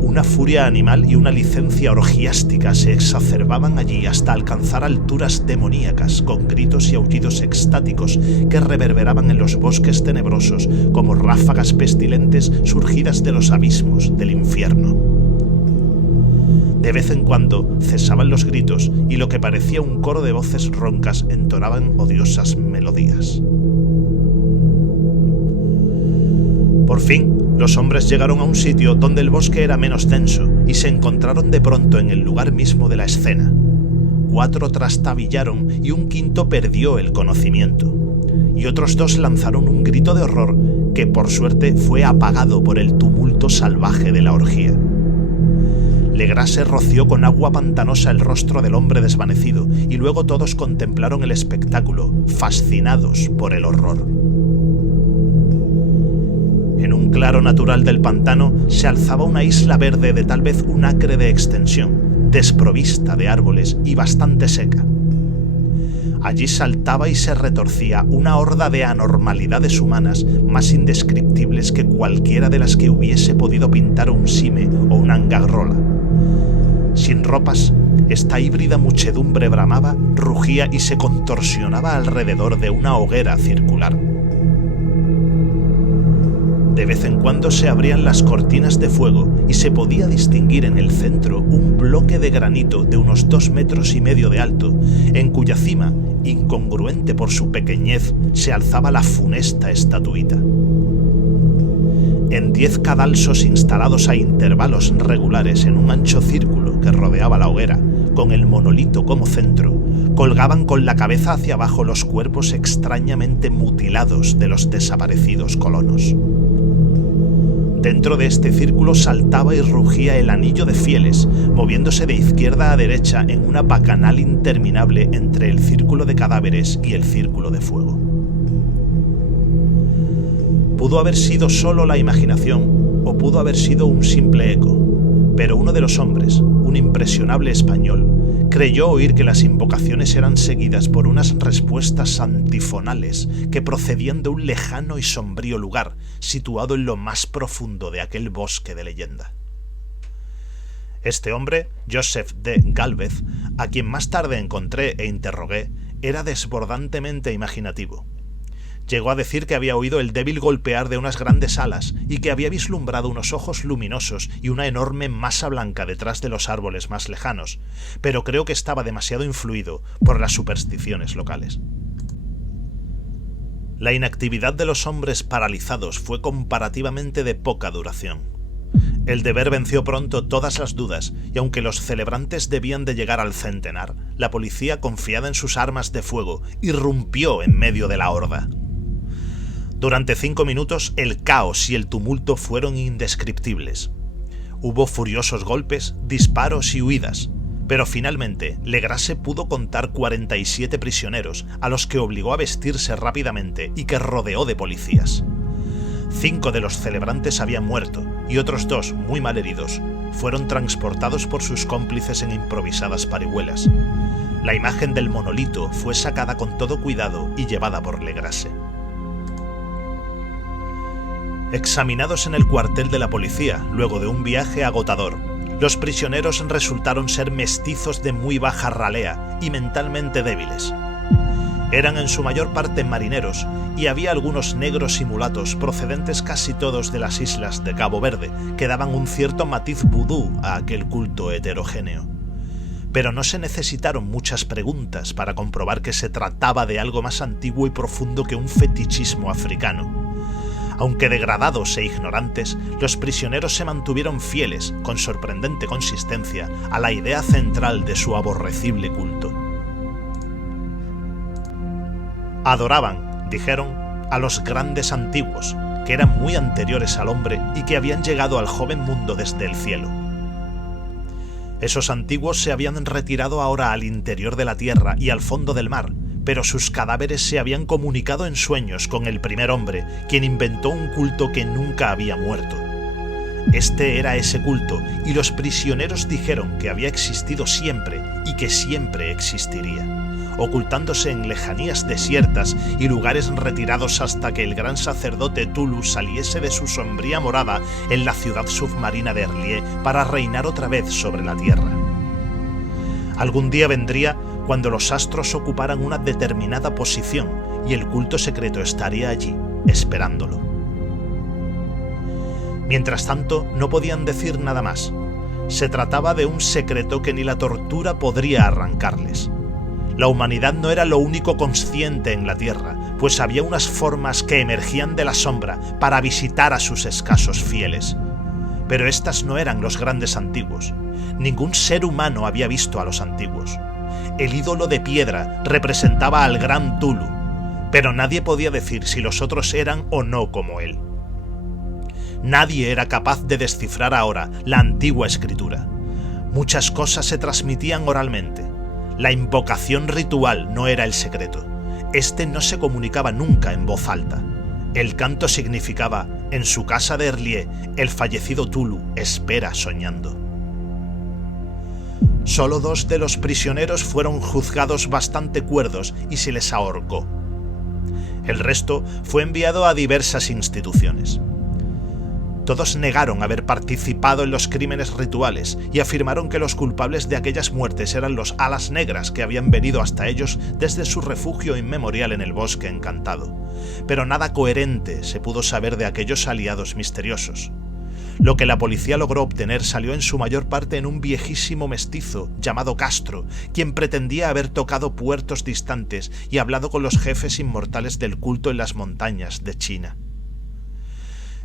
Una furia animal y una licencia orgiástica se exacerbaban allí hasta alcanzar alturas demoníacas con gritos y aullidos extáticos que reverberaban en los bosques tenebrosos como ráfagas pestilentes surgidas de los abismos del infierno. De vez en cuando cesaban los gritos y lo que parecía un coro de voces roncas entonaban odiosas melodías. Por fin, los hombres llegaron a un sitio donde el bosque era menos denso y se encontraron de pronto en el lugar mismo de la escena. 4 trastabillaron y un quinto perdió el conocimiento. Y otros 2 lanzaron un grito de horror que, por suerte, fue apagado por el tumulto salvaje de la orgía. Legrase roció con agua pantanosa el rostro del hombre desvanecido y luego todos contemplaron el espectáculo, fascinados por el horror. En un claro natural del pantano se alzaba una isla verde de tal vez un acre de extensión, desprovista de árboles y bastante seca. Allí saltaba y se retorcía una horda de anormalidades humanas más indescriptibles que cualquiera de las que hubiese podido pintar un Sime o un Angarola. Sin ropas, esta híbrida muchedumbre bramaba, rugía y se contorsionaba alrededor de una hoguera circular. De vez en cuando se abrían las cortinas de fuego y se podía distinguir en el centro un bloque de granito de unos 2,5 metros de alto, en cuya cima, incongruente por su pequeñez, se alzaba la funesta estatuita. En 10 cadalsos instalados a intervalos regulares en un ancho círculo que rodeaba la hoguera, con el monolito como centro, colgaban con la cabeza hacia abajo los cuerpos extrañamente mutilados de los desaparecidos colonos. Dentro de este círculo saltaba y rugía el anillo de fieles, moviéndose de izquierda a derecha en una bacanal interminable entre el círculo de cadáveres y el círculo de fuego. Pudo haber sido solo la imaginación o pudo haber sido un simple eco, pero uno de los hombres, un impresionable español, creyó oír que las invocaciones eran seguidas por unas respuestas antifonales que procedían de un lejano y sombrío lugar situado en lo más profundo de aquel bosque de leyenda. Este hombre, Joseph D. Gálvez, a quien más tarde encontré e interrogué, era desbordantemente imaginativo. Llegó a decir que había oído el débil golpear de unas grandes alas y que había vislumbrado unos ojos luminosos y una enorme masa blanca detrás de los árboles más lejanos, pero creo que estaba demasiado influido por las supersticiones locales. La inactividad de los hombres paralizados fue comparativamente de poca duración. El deber venció pronto todas las dudas, y aunque los celebrantes debían de llegar al centenar, la policía, confiada en sus armas de fuego, irrumpió en medio de la horda. Durante 5 minutos el caos y el tumulto fueron indescriptibles. Hubo furiosos golpes, disparos y huidas, pero finalmente Legrasse pudo contar 47 prisioneros, a los que obligó a vestirse rápidamente y que rodeó de policías. 5 de los celebrantes habían muerto y otros 2, muy mal heridos, fueron transportados por sus cómplices en improvisadas parihuelas. La imagen del monolito fue sacada con todo cuidado y llevada por Legrasse. Examinados en el cuartel de la policía, luego de un viaje agotador, los prisioneros resultaron ser mestizos de muy baja ralea y mentalmente débiles. Eran en su mayor parte marineros y había algunos negros y mulatos procedentes casi todos de las islas de Cabo Verde que daban un cierto matiz vudú a aquel culto heterogéneo. Pero no se necesitaron muchas preguntas para comprobar que se trataba de algo más antiguo y profundo que un fetichismo africano. Aunque degradados e ignorantes, los prisioneros se mantuvieron fieles, con sorprendente consistencia, a la idea central de su aborrecible culto. Adoraban, dijeron, a los grandes antiguos, que eran muy anteriores al hombre y que habían llegado al joven mundo desde el cielo. Esos antiguos se habían retirado ahora al interior de la tierra y al fondo del mar, pero sus cadáveres se habían comunicado en sueños con el primer hombre, quien inventó un culto que nunca había muerto. Este era ese culto, y los prisioneros dijeron que había existido siempre y que siempre existiría, ocultándose en lejanías desiertas y lugares retirados hasta que el gran sacerdote Tulu saliese de su sombría morada en la ciudad submarina de Herlié para reinar otra vez sobre la tierra. Algún día vendría cuando los astros ocuparan una determinada posición y el culto secreto estaría allí, esperándolo. Mientras tanto, no podían decir nada más. Se trataba de un secreto que ni la tortura podría arrancarles. La humanidad no era lo único consciente en la Tierra, pues había unas formas que emergían de la sombra para visitar a sus escasos fieles. Pero estas no eran los grandes antiguos. Ningún ser humano había visto a los antiguos. El ídolo de piedra representaba al gran Tulu, pero nadie podía decir si los otros eran o no como él. Nadie era capaz de descifrar ahora la antigua escritura. Muchas cosas se transmitían oralmente. La invocación ritual no era el secreto. Este no se comunicaba nunca en voz alta. El canto significaba, en su casa de Herlié, el fallecido Tulu espera soñando. Solo 2 de los prisioneros fueron juzgados bastante cuerdos y se les ahorcó. El resto fue enviado a diversas instituciones. Todos negaron haber participado en los crímenes rituales y afirmaron que los culpables de aquellas muertes eran los Alas Negras que habían venido hasta ellos desde su refugio inmemorial en el Bosque Encantado. Pero nada coherente se pudo saber de aquellos aliados misteriosos. Lo que la policía logró obtener salió en su mayor parte en un viejísimo mestizo llamado Castro, quien pretendía haber tocado puertos distantes y hablado con los jefes inmortales del culto en las montañas de China.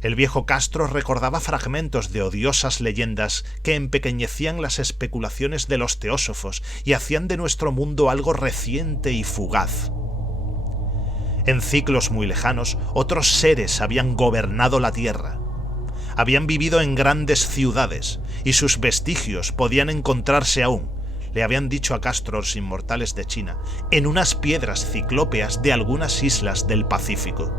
El viejo Castro recordaba fragmentos de odiosas leyendas que empequeñecían las especulaciones de los teósofos y hacían de nuestro mundo algo reciente y fugaz. En ciclos muy lejanos, otros seres habían gobernado la Tierra. Habían vivido en grandes ciudades, y sus vestigios podían encontrarse aún, le habían dicho a Castro los inmortales de China, en unas piedras ciclópeas de algunas islas del Pacífico.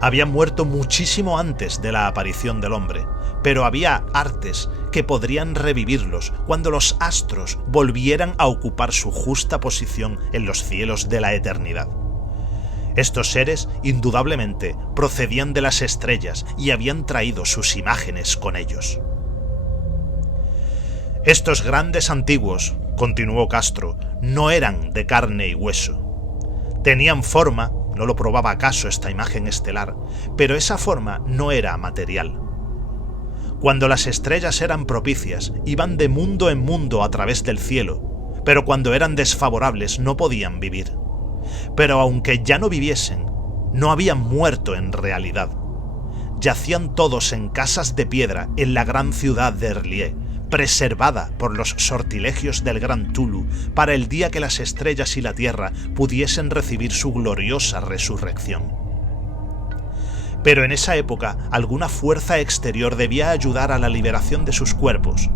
Habían muerto muchísimo antes de la aparición del hombre, pero había artes que podrían revivirlos cuando los astros volvieran a ocupar su justa posición en los cielos de la eternidad. Estos seres, indudablemente, procedían de las estrellas y habían traído sus imágenes con ellos. Estos grandes antiguos, continuó Castro, no eran de carne y hueso. Tenían forma, no lo probaba acaso esta imagen estelar, pero esa forma no era material. Cuando las estrellas eran propicias, iban de mundo en mundo a través del cielo, pero cuando eran desfavorables no podían vivir. Pero aunque ya no viviesen, no habían muerto en realidad. Yacían todos en casas de piedra en la gran ciudad de Erlié, preservada por los sortilegios del Gran Tulu para el día que las estrellas y la tierra pudiesen recibir su gloriosa resurrección. Pero en esa época alguna fuerza exterior debía ayudar a la liberación de sus cuerpos.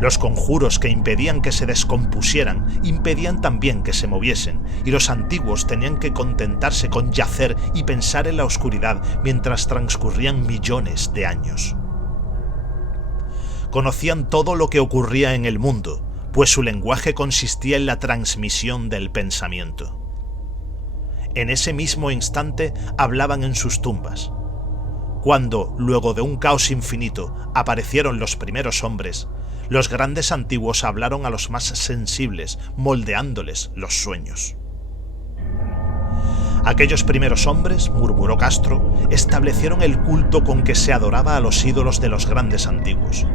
Los conjuros que impedían que se descompusieran impedían también que se moviesen, y los antiguos tenían que contentarse con yacer y pensar en la oscuridad mientras transcurrían millones de años. Conocían todo lo que ocurría en el mundo, pues su lenguaje consistía en la transmisión del pensamiento. En ese mismo instante hablaban en sus tumbas. Cuando, luego de un caos infinito, aparecieron los primeros hombres, los grandes antiguos hablaron a los más sensibles, moldeándoles los sueños. Aquellos primeros hombres, murmuró Castro, establecieron el culto con que se adoraba a los ídolos de los grandes antiguos,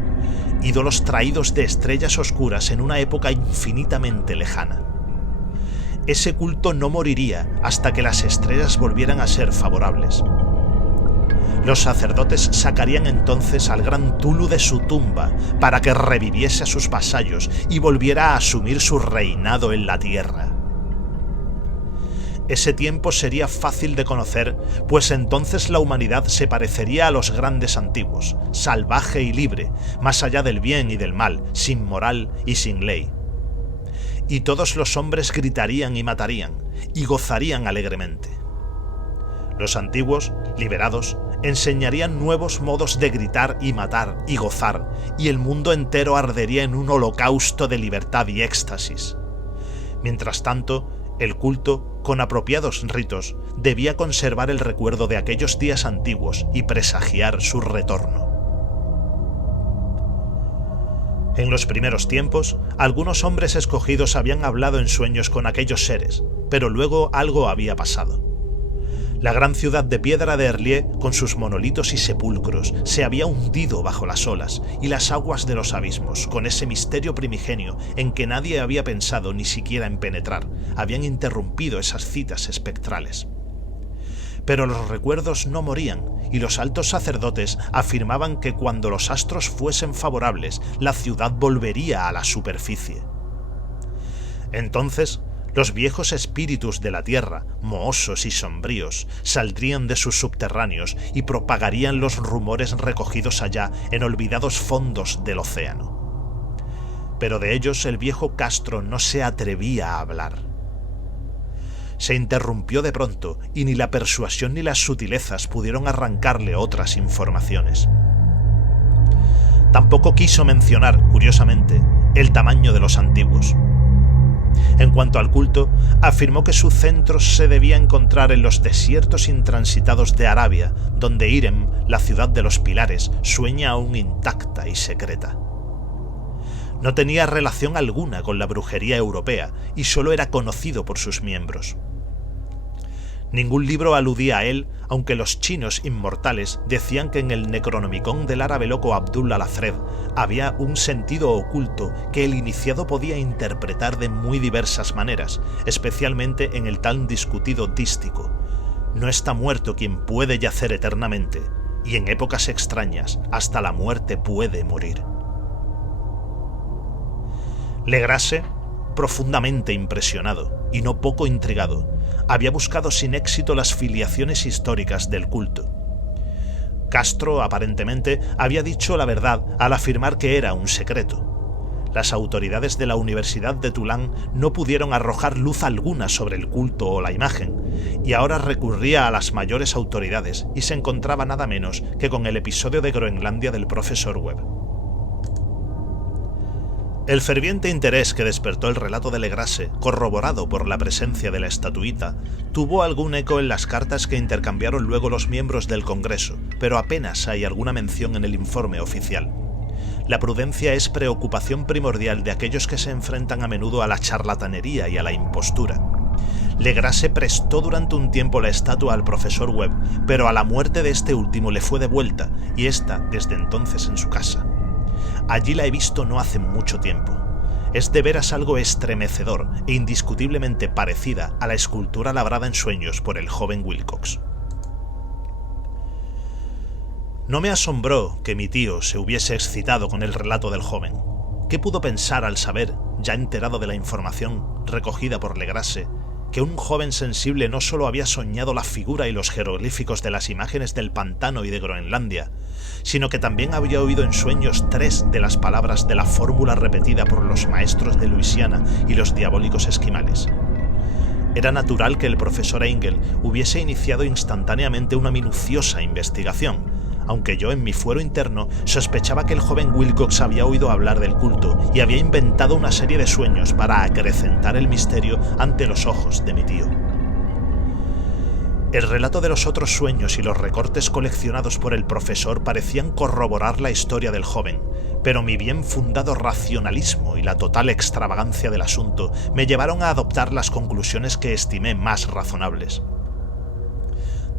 ídolos traídos de estrellas oscuras en una época infinitamente lejana. Ese culto no moriría hasta que las estrellas volvieran a ser favorables. Los sacerdotes sacarían entonces al gran Tulu de su tumba para que reviviese a sus vasallos y volviera a asumir su reinado en la tierra. Ese tiempo sería fácil de conocer, pues entonces la humanidad se parecería a los grandes antiguos, salvaje y libre, más allá del bien y del mal, sin moral y sin ley. Y todos los hombres gritarían y matarían, y gozarían alegremente. Los antiguos, liberados, enseñarían nuevos modos de gritar y matar y gozar, y el mundo entero ardería en un holocausto de libertad y éxtasis. Mientras tanto, el culto, con apropiados ritos, debía conservar el recuerdo de aquellos días antiguos y presagiar su retorno. En los primeros tiempos, algunos hombres escogidos habían hablado en sueños con aquellos seres, pero luego algo había pasado. La gran ciudad de piedra de Erlié, con sus monolitos y sepulcros, se había hundido bajo las olas y las aguas de los abismos, con ese misterio primigenio en que nadie había pensado ni siquiera en penetrar, habían interrumpido esas citas espectrales. Pero los recuerdos no morían, y los altos sacerdotes afirmaban que cuando los astros fuesen favorables, la ciudad volvería a la superficie. Entonces, los viejos espíritus de la tierra, mohosos y sombríos, saldrían de sus subterráneos y propagarían los rumores recogidos allá en olvidados fondos del océano. Pero de ellos el viejo Castro no se atrevía a hablar. Se interrumpió de pronto y ni la persuasión ni las sutilezas pudieron arrancarle otras informaciones. Tampoco quiso mencionar, curiosamente, el tamaño de los antiguos. En cuanto al culto, afirmó que su centro se debía encontrar en los desiertos intransitados de Arabia, donde Irem, la ciudad de los pilares, sueña aún intacta y secreta. No tenía relación alguna con la brujería europea y solo era conocido por sus miembros. Ningún libro aludía a él, aunque los chinos inmortales decían que en el Necronomicon del árabe loco Abdul al-Afred había un sentido oculto que el iniciado podía interpretar de muy diversas maneras, especialmente en el tan discutido dístico: no está muerto quien puede yacer eternamente, y en épocas extrañas hasta la muerte puede morir. Legrasse, profundamente impresionado y no poco intrigado, había buscado sin éxito las filiaciones históricas del culto. Castro, aparentemente, había dicho la verdad al afirmar que era un secreto. Las autoridades de la Universidad de Tulane no pudieron arrojar luz alguna sobre el culto o la imagen, y ahora recurría a las mayores autoridades y se encontraba nada menos que con el episodio de Groenlandia del profesor Webb. El ferviente interés que despertó el relato de Legrasse, corroborado por la presencia de la estatuita, tuvo algún eco en las cartas que intercambiaron luego los miembros del Congreso, pero apenas hay alguna mención en el informe oficial. La prudencia es preocupación primordial de aquellos que se enfrentan a menudo a la charlatanería y a la impostura. Legrasse prestó durante un tiempo la estatua al profesor Webb, pero a la muerte de este último le fue devuelta y está desde entonces en su casa. Allí la he visto no hace mucho tiempo. Es de veras algo estremecedor e indiscutiblemente parecida a la escultura labrada en sueños por el joven Wilcox. No me asombró que mi tío se hubiese excitado con el relato del joven. ¿Qué pudo pensar al saber, ya enterado de la información recogida por Legrasse, que un joven sensible no solo había soñado la figura y los jeroglíficos de las imágenes del pantano y de Groenlandia, sino que también había oído en sueños 3 de las palabras de la fórmula repetida por los maestros de Luisiana y los diabólicos esquimales? Era natural que el profesor Engel hubiese iniciado instantáneamente una minuciosa investigación, aunque yo en mi fuero interno sospechaba que el joven Wilcox había oído hablar del culto y había inventado una serie de sueños para acrecentar el misterio ante los ojos de mi tío. El relato de los otros sueños y los recortes coleccionados por el profesor parecían corroborar la historia del joven, pero mi bien fundado racionalismo y la total extravagancia del asunto me llevaron a adoptar las conclusiones que estimé más razonables.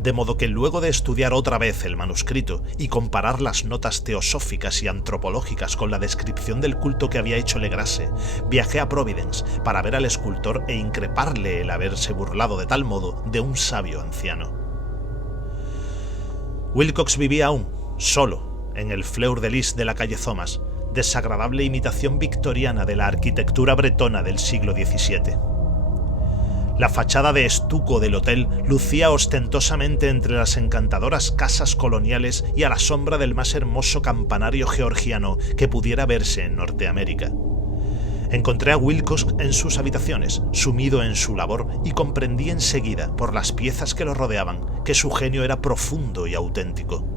De modo que luego de estudiar otra vez el manuscrito y comparar las notas teosóficas y antropológicas con la descripción del culto que había hecho Legrasse, viajé a Providence para ver al escultor e increparle el haberse burlado de tal modo de un sabio anciano. Wilcox vivía aún, solo, en el Fleur-de-Lis de la calle Thomas, desagradable imitación victoriana de la arquitectura bretona del siglo XVII. La fachada de estuco del hotel lucía ostentosamente entre las encantadoras casas coloniales y a la sombra del más hermoso campanario georgiano que pudiera verse en Norteamérica. Encontré a Wilcox en sus habitaciones, sumido en su labor, y comprendí enseguida, por las piezas que lo rodeaban, que su genio era profundo y auténtico.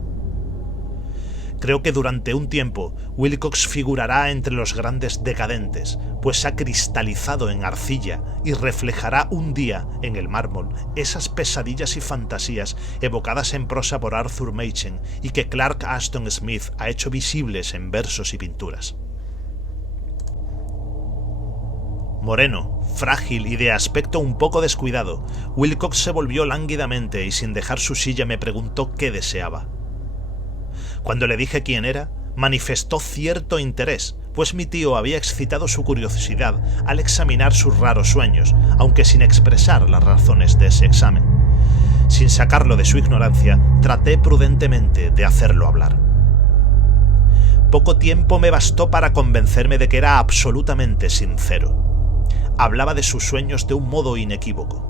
Creo que durante un tiempo Wilcox figurará entre los grandes decadentes, pues ha cristalizado en arcilla y reflejará un día en el mármol esas pesadillas y fantasías evocadas en prosa por Arthur Machen y que Clark Ashton Smith ha hecho visibles en versos y pinturas. Moreno, frágil y de aspecto un poco descuidado, Wilcox se volvió lánguidamente y sin dejar su silla me preguntó qué deseaba. Cuando le dije quién era, manifestó cierto interés, pues mi tío había excitado su curiosidad al examinar sus raros sueños, aunque sin expresar las razones de ese examen. Sin sacarlo de su ignorancia, traté prudentemente de hacerlo hablar. Poco tiempo me bastó para convencerme de que era absolutamente sincero. Hablaba de sus sueños de un modo inequívoco.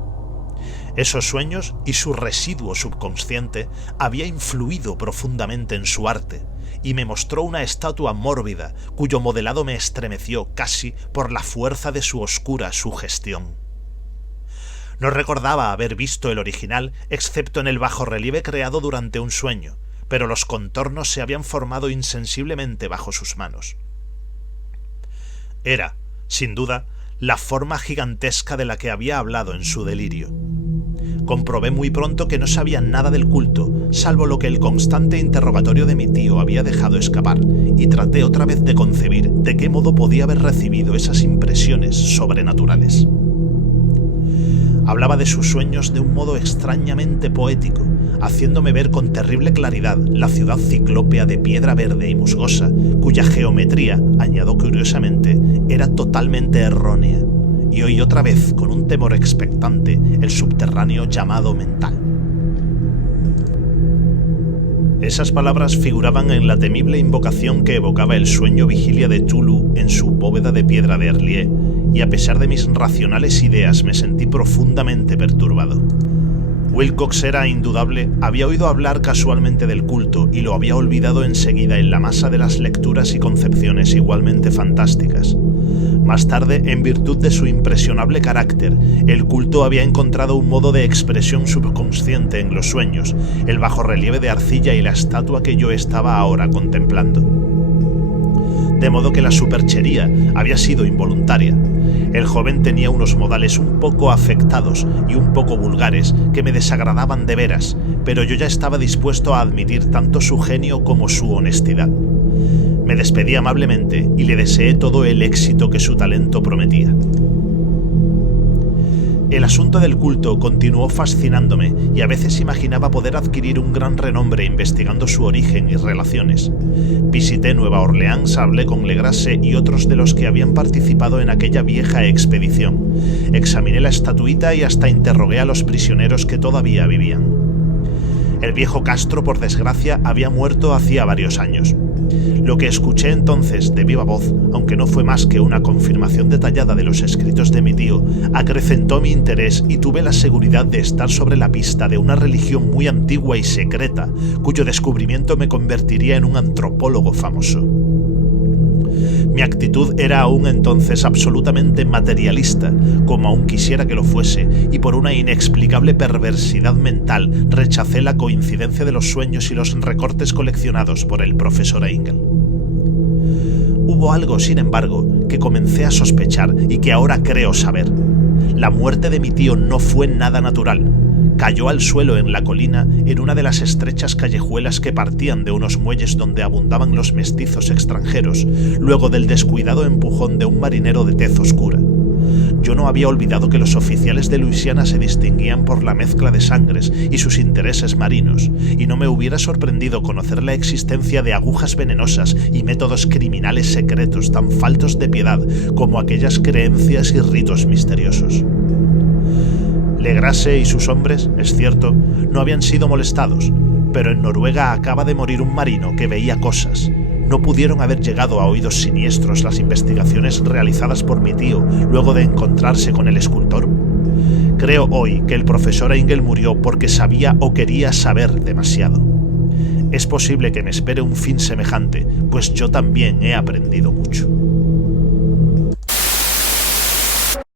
Esos sueños y su residuo subconsciente había influido profundamente en su arte, y me mostró una estatua mórbida cuyo modelado me estremeció casi por la fuerza de su oscura sugestión. No recordaba haber visto el original excepto en el bajorrelieve creado durante un sueño, pero los contornos se habían formado insensiblemente bajo sus manos. Era, sin duda, la forma gigantesca de la que había hablado en su delirio. Comprobé muy pronto que no sabía nada del culto, salvo lo que el constante interrogatorio de mi tío había dejado escapar, y traté otra vez de concebir de qué modo podía haber recibido esas impresiones sobrenaturales. Hablaba de sus sueños de un modo extrañamente poético, haciéndome ver con terrible claridad la ciudad ciclópea de piedra verde y musgosa, cuya geometría, añado curiosamente, era totalmente errónea, y oí otra vez, con un temor expectante, el subterráneo llamado mental. Esas palabras figuraban en la temible invocación que evocaba el sueño vigilia de Tulu en su bóveda de piedra de Erlié, y a pesar de mis racionales ideas me sentí profundamente perturbado. Wilcox era indudable, había oído hablar casualmente del culto y lo había olvidado enseguida en la masa de las lecturas y concepciones igualmente fantásticas. Más tarde, en virtud de su impresionable carácter, el culto había encontrado un modo de expresión subconsciente en los sueños, el bajorrelieve de arcilla y la estatua que yo estaba ahora contemplando. De modo que la superchería había sido involuntaria. El joven tenía unos modales un poco afectados y un poco vulgares que me desagradaban de veras, pero yo ya estaba dispuesto a admitir tanto su genio como su honestidad. Me despedí amablemente y le deseé todo el éxito que su talento prometía. El asunto del culto continuó fascinándome y a veces imaginaba poder adquirir un gran renombre investigando su origen y relaciones. Visité Nueva Orleans, hablé con Legrasse y otros de los que habían participado en aquella vieja expedición. Examiné la estatuita y hasta interrogué a los prisioneros que todavía vivían. El viejo Castro, por desgracia, había muerto hacía varios años. Lo que escuché entonces de viva voz, aunque no fue más que una confirmación detallada de los escritos de mi tío, acrecentó mi interés y tuve la seguridad de estar sobre la pista de una religión muy antigua y secreta, cuyo descubrimiento me convertiría en un antropólogo famoso. Mi actitud era aún entonces absolutamente materialista, como aún quisiera que lo fuese, y por una inexplicable perversidad mental rechacé la coincidencia de los sueños y los recortes coleccionados por el profesor Engel. Hubo algo, sin embargo, que comencé a sospechar y que ahora creo saber. La muerte de mi tío no fue nada natural. Cayó al suelo en la colina en una de las estrechas callejuelas que partían de unos muelles donde abundaban los mestizos extranjeros, luego del descuidado empujón de un marinero de tez oscura. Yo no había olvidado que los oficiales de Luisiana se distinguían por la mezcla de sangres y sus intereses marinos, y no me hubiera sorprendido conocer la existencia de agujas venenosas y métodos criminales secretos tan faltos de piedad como aquellas creencias y ritos misteriosos. Legrasse y sus hombres, es cierto, no habían sido molestados, pero en Noruega acaba de morir un marino que veía cosas. ¿No pudieron haber llegado a oídos siniestros las investigaciones realizadas por mi tío luego de encontrarse con el escultor? Creo hoy que el profesor Engel murió porque sabía o quería saber demasiado. Es posible que me espere un fin semejante, pues yo también he aprendido mucho.